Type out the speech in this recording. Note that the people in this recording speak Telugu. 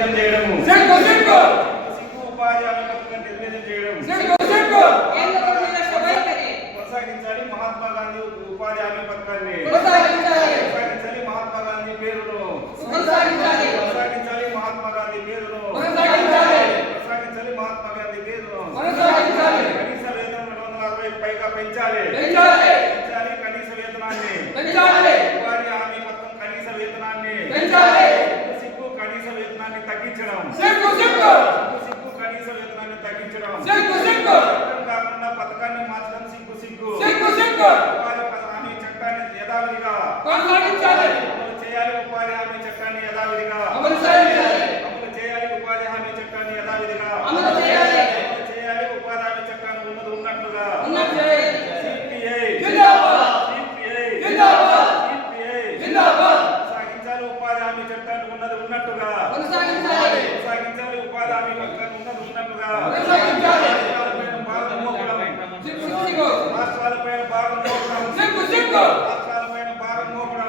నిర్వీర్యం చేయడము ఉపాధి హామీ పథకం నిర్వీర్యం చేయడం కొనసాగించాలి. మహాత్మా గాంధీ ఉపాధి హామీ పథకాన్ని కొనసాగించాలి. మహాత్మా గాంధీ పేరును కొనసాగించాలి. మహాత్మా గాంధీ పేరును కొనసాగించాలి. మహాత్మా గాంధీ పేరును కనీస వేతనం 240 పైగా పెంచాలి. కనీస వేతనాన్ని ఉపాధి హామీ పథకం కనీస వేతనాన్ని సిగ్గు కనీస వేతనాన్ని తగ్గించడం కనీస వేతనాన్ని తగ్గించడం కాకుండా పథకాన్ని మార్చడం సిగ్గు ఉపాధి హామీ చట్టాన్ని యథావిధిగా అమలు చేయాలి. ఉపాధి హామీ చట్టాన్ని యథావిధిగా అమలు చేయాలి. ఉపాధి హామీ చట్టాన్ని యథావిధిగా అమలు చేయాలి. ఉపాధి హామీ చట్టాన్ని ఉన్నట్టుగా కొనసాగించాలి. ఉపాధి హామీ చట్టాన్ని ఉన్నట్టుగా కొనసాగించాలి. ఉపాధి హామీ పథకాన్ని ఉన్నట్టుగా రాష్ట్రాలపైన భారం మోపడం రాష్ట్రాలపైన భారం మోపడం